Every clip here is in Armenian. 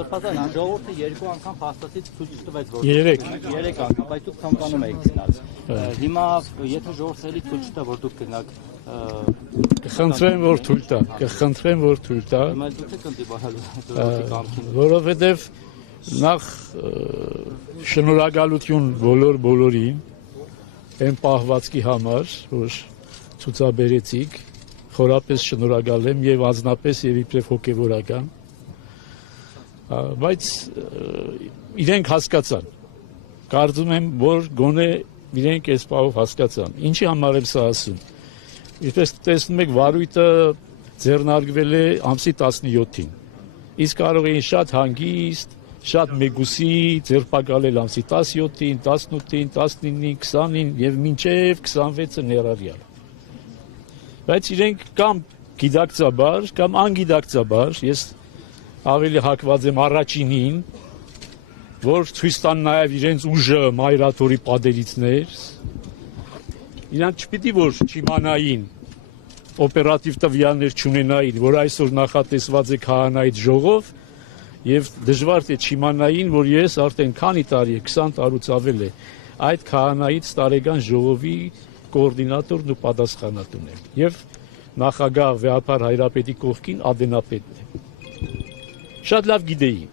Սրբազան ժողովուրդը երկու անգամ փաստացի ցույց տվեց, որ 3 անգամ, բայց դուք ցանկանում եք գնալ։ Հիմա եթե ժողովուրդը էլի ցույց տա, որ դուք գնաք, կխնդրեմ, որ թույլ տա։ Հիմա դուք եք ընդդիմահալու Որովհետև նախ շնորհակալություն բոլորին այն պահվածքի համար, որ ցուցաբերեցիք, խորապես շնորհակալ եմ եւ անձնապես եւ իբրև հոգեվորական, բայց իրենք հասկացան, կարծում եմ, որ գոնե իրենք այս պահով հասկացան, ինչի համար եմ սա ասում, ինչպես տեսնում եք, վարույթը ձեռնարկվել է ամսի 17-ին, իսկ կարող էին շատ հանգիստ, շատ մեգուսի ձերբակալել ամսի 17-ին, 18-ին, 19-ին, 20-ին եւ մինչեւ 26-ը ներառյալ։ Բայց իրենք կամ գիտակցաբար, կամ անգիտակցաբար, ես ավելի հակված եմ առաջինին, որ ցույց տան նաեւ իրենց ուժը մայրաթորի պատերիցներ, իրանք չպիտի որ չիմանային օպերատիվ տվյալներ չունենային, որ այսօր նախատեսված է քահանայից ժողով, եւ դժվար է չիմանային, որ ես արդեն քանի տարի է, 20 տարուց ավել է, այդ քահանայից տարեկան ժողովի կոորդինատորն ու պատասխանատուն եմ, եւ նախագահ Վեհապար Հայրապետի կողքին ադենապետն եմ։ Շատ լավ գիտեի,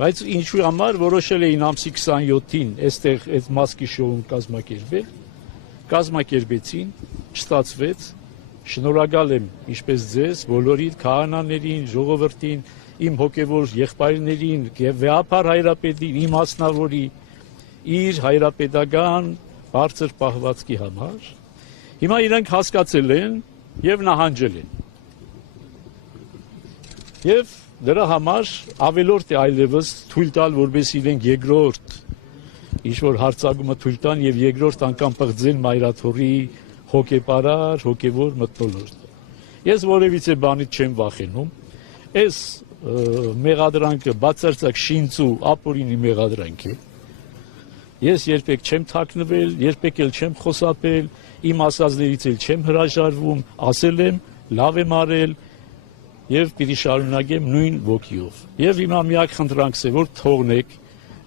բայց ինչու համար որոշել էին ամսի 27-ին այստեղ այդ մասկի շոուն կազմակերպեցին, չստացվեց, շնորհակալ եմ ինչպես ձեզ, բոլորիդ քահանաներին, ժողովրդին, իմ հոգևոր եղբայրներին եւ Վեհապար Հայրապետին, իմ մասնավորի իր հայրապետական բարձր պահվածքի համար։ Հիմա իրանք հասկացել են եւ նահանջել են։ Եվ դրա համար ավելորդ է այլևս թույլ տալ, որպես իրենք երկրորդ ինչ-որ հարցակումը թույլ տան եւ երկրորդ անգամ պղծեն մայրաթորի հոգեպարար, հոգևոր մթնոլորտը։ Ես որևիցե բանից չեմ վախենում։ Այս մեղադրանքը բացարձակ շինծու ապօրինի մեղադրանք է։ Ես երբեք չեմ թաքնվել, երբեք էլ չեմ խոսապել, իմ ասածներից էլ չեմ հրաժարվում, ասել եմ, լավ եմ արել եւ պիտի շարունակեմ նույն ոգիով։ Եվ հիմա միակ խնդրանքս է, որ թողնեք,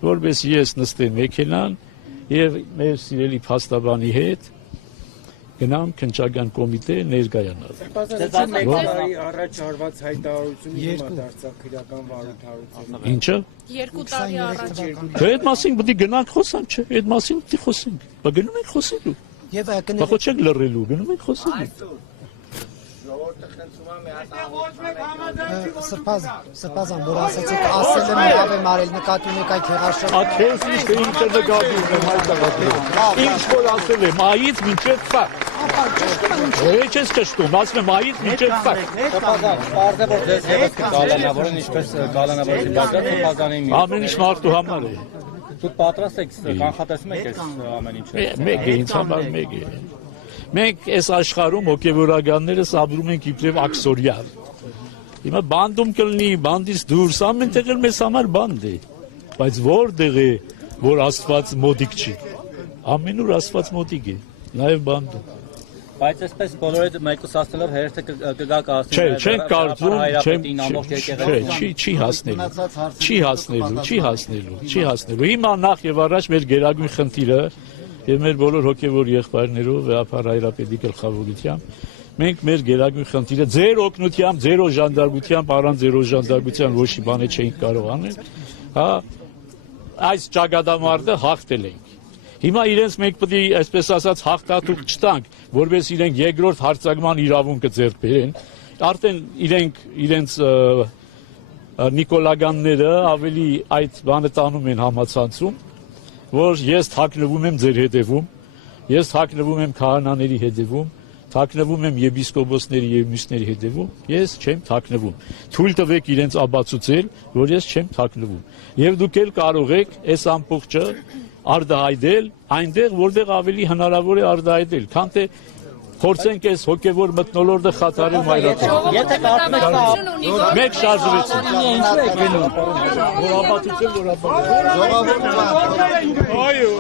որպես ես նստեմ մեքենան եւ մեր սիրելի փաստաբանի հետ գնամ քննչական կոմիտե ներկայանալ։ Առաջ արված հայտարարությունը հիմա դարձավ քրական վարույթարություն։ Ինչը։ 2 տարի առաջ։ Դե այդ մասին պետք է գնանք խոսանք, չէ՞։ Այդ մասին պետք է խոսենք։ Բա գնում ենք խոսելու։ Եվ Բա ոչ չենք լռելու, գնում ենք խոսելու։ Սրբազան, որ ասացիք, ասել եմ լավ եմ արել, նկատի ունեք այդ հեղաշրջանը։ Աքես ինչ թե ինչ նկատի ունեմ այդ տղաները։ Ինչ որ ասել եմ, այից մինչև ֆակ։ Ոչ ես ճշտում, ասում եմ այից մինչև ֆակ։ Սրբազան, պարզ է որ ձեզ եւս կգալանավորեն, ինչպես գալանավորեցին Բագրատ Սրբազանին։ Ամեն ինչ մարդու համար է։ Դուք պատրաստ եք կանխատեսում եք այս ամեն ինչը։ Մեկ է, ինձ համար մեկ է։ Մենք այս աշխարհում հոգևորականներս ապրում ենք իբրև աքսորյալ։ Հիմա բանդում կլինի, բանդից դուրս, ամեն տեղ էլ մեզ համար բանդ է։ Բայց որտեղ է, որ Աստված մոտիկ չի։ Ամենուր Աստված մոտիկ է, նաև բանդում։ Բայց այսպես բոլորը մեկուսացնելով հերթը կգաք ասում։ Չէ, չեն կարծում, չի հասնելու։ Հիմա նախ եւ առաջ մեր գերագույն խնդիրը եւ մեր բոլոր հոգեվոր եղբայրներով Վեհապար Հայրապետի գլխավորությամբ մենք մեր գերագույն խնդիրը ձեր օգնությամբ, ձեր օժանդակությամբ, առանց ձեր օժանդակության ոչ մի բան չէինք կարող անել, հա, այս ճակատամարտը հաղթել ենք։ Հիմա իրենց մենք պետք է, այսպես ասած, հաղթատուկ չտանք, որպես իրենք երկրորդ հարձակման իրավունքը ձեռք բերեն, արդեն իրենց նիկոլագանները ավելի այդ բանը տանում են համացանցում, որ ես թաքնվում եմ ձեր հետևում, ես թաքնվում եմ քահանաների հետևում, թաքնվում եմ եպիսկոպոսների եւ մյուսների հետևում, ես չեմ թաքնվում։ Թույլ տվեք իրենց ապացուցել, որ ես չեմ թաքնվում։ Եվ դուք էլ կարող եք այս ամբողջը արտահայտել այնտեղ, որտեղ ավելի հնարավոր է արտահայտել, քան թե փորձենք այս հոգևոր մթնոլորտը խաթարել մայրաթորին։ Եթե կարծում եք մեկ շարժվեցին։ ինչու եք գնում։ Որ ապացուցել, որ ապացուցել։ Այո։